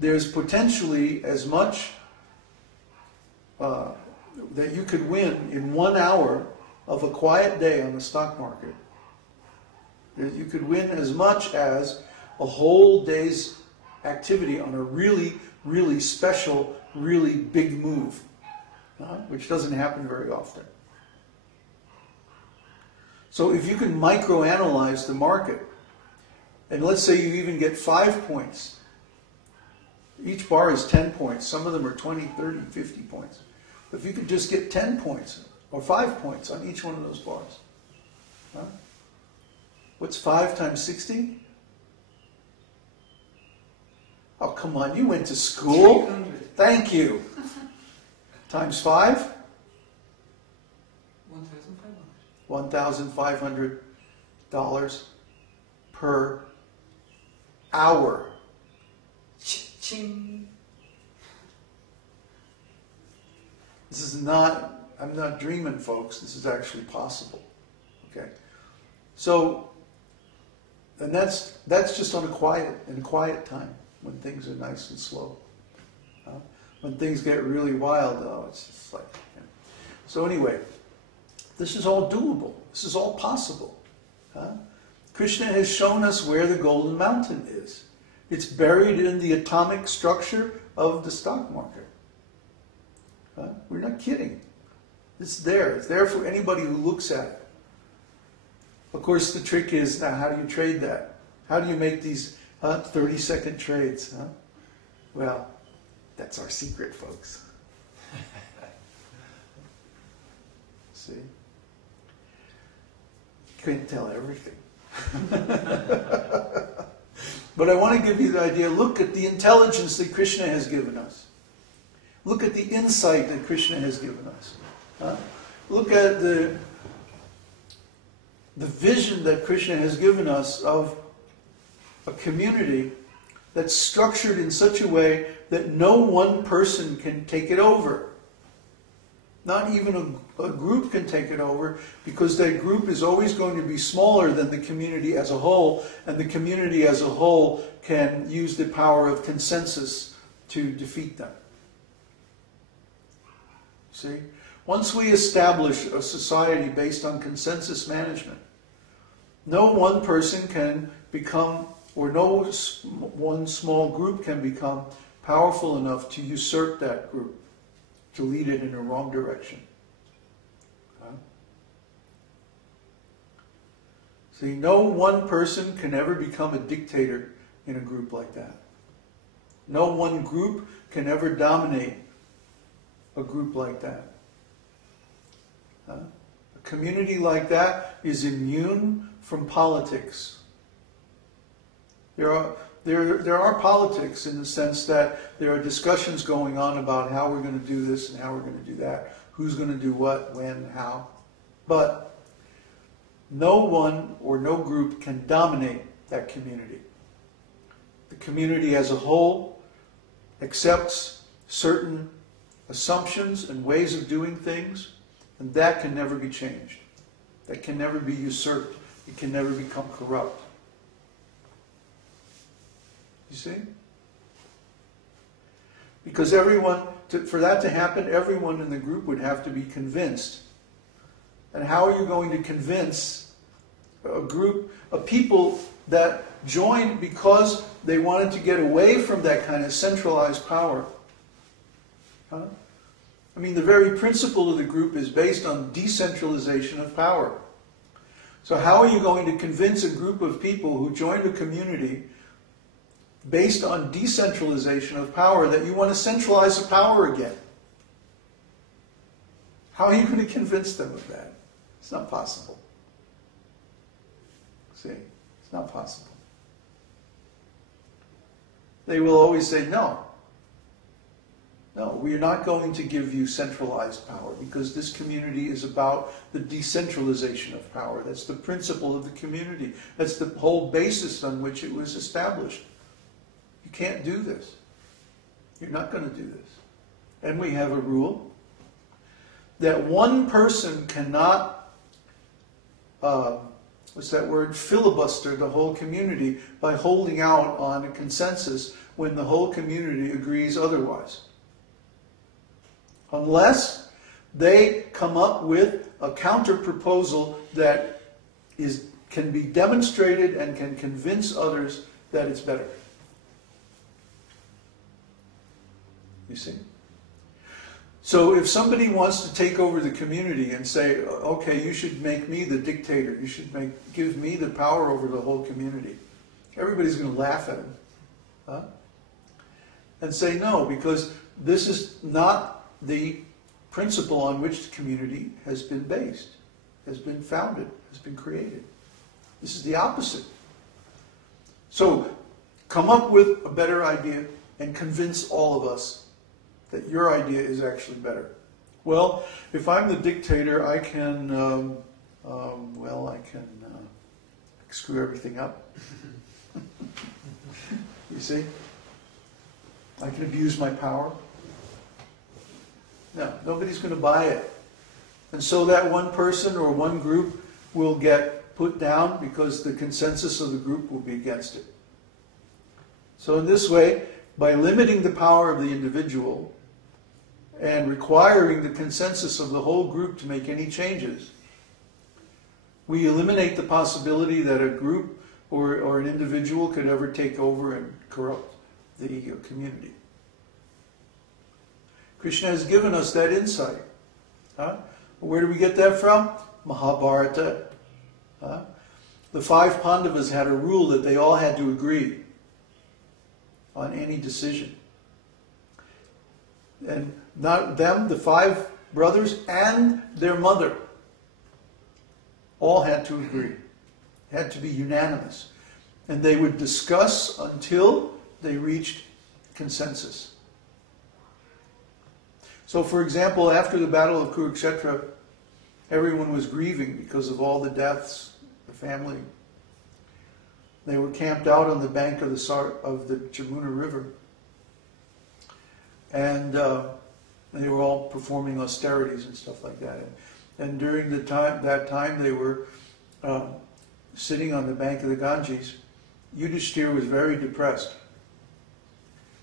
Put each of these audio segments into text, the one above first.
there's potentially as much that you could win in 1 hour of a quiet day on the stock market. You could win as much as a whole day's activity on a really, really special, really big move, which doesn't happen very often. So if you can microanalyze the market, and let's say you even get 5 points, each bar is 10 points, some of them are 20, 30, 50 points. But if you could just get 10 points or 5 points on each one of those bars, what's 5 times 60? Oh, come on, you went to school. 300. Thank you. Times 5? 1,500. $1,500 per hour. Ching. This is not, I'm not dreaming, folks. This is actually possible. Okay? So, and that's just on in a quiet time, when things are nice and slow. When things get really wild, oh, it's just like, So anyway, this is all doable. This is all possible. Krishna has shown us where the golden mountain is. It's buried in the atomic structure of the stock market. We're not kidding. It's there. It's there for anybody who looks at it. Of course, the trick is, now, how do you trade that? How do you make these 30-second trades? Well, that's our secret, folks. See? Couldn't tell everything. But I want to give you the idea. Look at the intelligence that Krishna has given us. Look at the insight that Krishna has given us. Look at the vision that Krishna has given us of a community that's structured in such a way that no one person can take it over. Not even a group can take it over, because that group is always going to be smaller than the community as a whole, and the community as a whole can use the power of consensus to defeat them. See? Once we establish a society based on consensus management, no one person can become, or no one small group can become powerful enough to usurp that group, to lead it in a wrong direction. See, no one person can ever become a dictator in a group like that. No one group can ever dominate a group like that. A community like that is immune from politics. There are politics in the sense that there are discussions going on about how we're going to do this and how we're going to do that, who's going to do what, when, how. But no one or no group can dominate that community. The community as a whole accepts certain assumptions and ways of doing things, and that can never be changed. That can never be usurped. It can never become corrupt. You see? Because everyone, for that to happen, everyone in the group would have to be convinced. And how are you going to convince a group of people that joined because they wanted to get away from that kind of centralized power? I mean, the very principle of the group is based on decentralization of power. So how are you going to convince a group of people who joined a community based on decentralization of power that you want to centralize the power again? How are you going to convince them of that? It's not possible. See? It's not possible. They will always say, no. No, we are not going to give you centralized power, because this community is about the decentralization of power. That's the principle of the community. That's the whole basis on which it was established. You can't do this. You're not going to do this. And we have a rule that one person cannot what's that word? Filibuster the whole community by holding out on a consensus when the whole community agrees otherwise. Unless they come up with a counter-proposal that can be demonstrated and can convince others that it's better. You see? So if somebody wants to take over the community and say, okay, you should make me the dictator, you should give me the power over the whole community, everybody's going to laugh at him. Huh? And say no, because this is not the principle on which the community has been based, has been founded, has been created. This is the opposite. So come up with a better idea and convince all of us that your idea is actually better. Well, if I'm the dictator, I can, screw everything up. You see? I can abuse my power. No, nobody's going to buy it. And so that one person or one group will get put down because the consensus of the group will be against it. So in this way, by limiting the power of the individual and requiring the consensus of the whole group to make any changes, we eliminate the possibility that a group or an individual could ever take over and corrupt the community. Krishna has given us that insight. Huh? Where do we get that from? Mahabharata. Huh? The 5 Pandavas had a rule that they all had to agree on any decision. And not them, the 5 brothers and their mother all had to agree. Had to be unanimous. And they would discuss until they reached consensus. So for example, after the Battle of Kurukshetra, everyone was grieving because of all the deaths, the family. They were camped out on the bank of the Jamuna River. And they were all performing austerities and stuff like that. And during that time they were sitting on the bank of the Ganges. Yudhishthira was very depressed.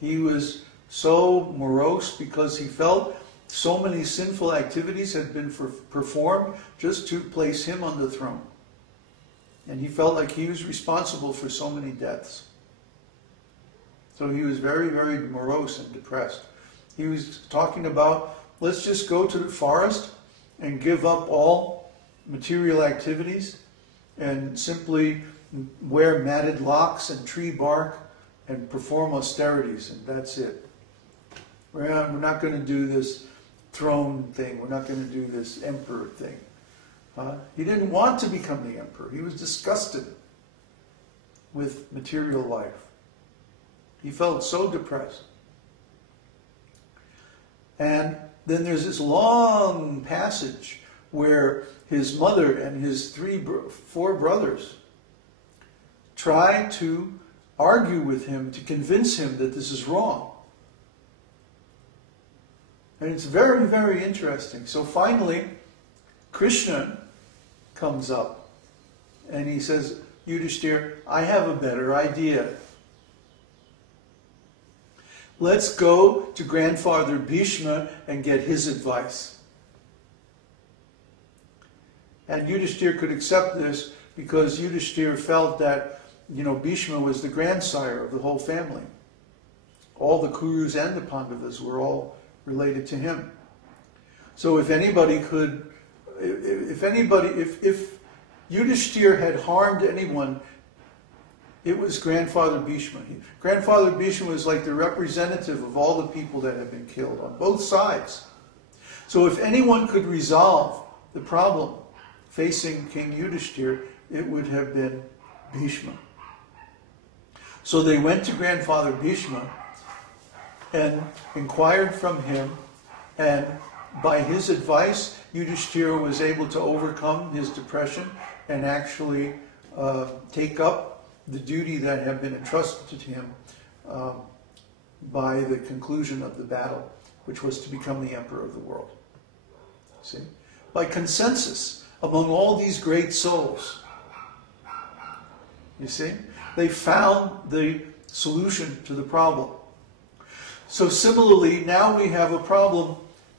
He was so morose because he felt so many sinful activities had been performed just to place him on the throne. And he felt like he was responsible for so many deaths. So he was very, very morose and depressed. He was talking about, let's just go to the forest and give up all material activities and simply wear matted locks and tree bark and perform austerities, and that's it. We're not going to do this throne thing. We're not going to do this emperor thing. He didn't want to become the emperor. He was disgusted with material life. He felt so depressed. And then there's this long passage where his mother and his 4 brothers try to argue with him to convince him that this is wrong. And it's very, very interesting. So finally, Krishna comes up and he says, Yudhishthira, I have a better idea. Let's go to grandfather Bhishma and get his advice. And Yudhishthira could accept this because Yudhishthira felt that, Bhishma was the grandsire of the whole family. All the Kurus and the Pandavas were all related to him. So if Yudhishthira had harmed anyone, it was grandfather Bhishma. Grandfather Bhishma was like the representative of all the people that had been killed on both sides. So if anyone could resolve the problem facing King Yudhishthira, it would have been Bhishma. So they went to grandfather Bhishma and inquired from him, and by his advice, Yudhishthira was able to overcome his depression and actually take up the duty that had been entrusted to him by the conclusion of the battle, which was to become the emperor of the world. See? By consensus among all these great souls, You see? They found the solution to the problem. So similarly, now we have a problem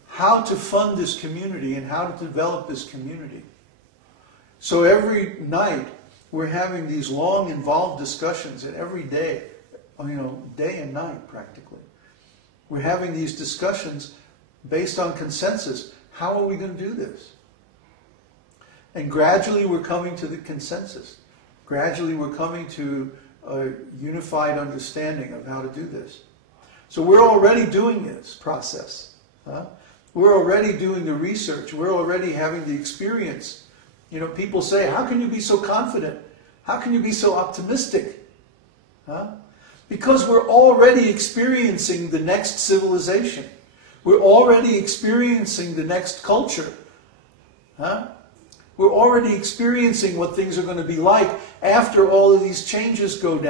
how to fund this community and how to develop this community. So every night we're having these long, involved discussions, and every day, day and night practically. We're having these discussions based on consensus. How are we going to do this? And gradually we're coming to the consensus. Gradually we're coming to a unified understanding of how to do this. So we're already doing this process. We're already doing the research. We're already having the experience. People say, how can you be so confident? How can you be so optimistic? Because we're already experiencing the next civilization. We're already experiencing the next culture. We're already experiencing what things are going to be like after all of these changes go down.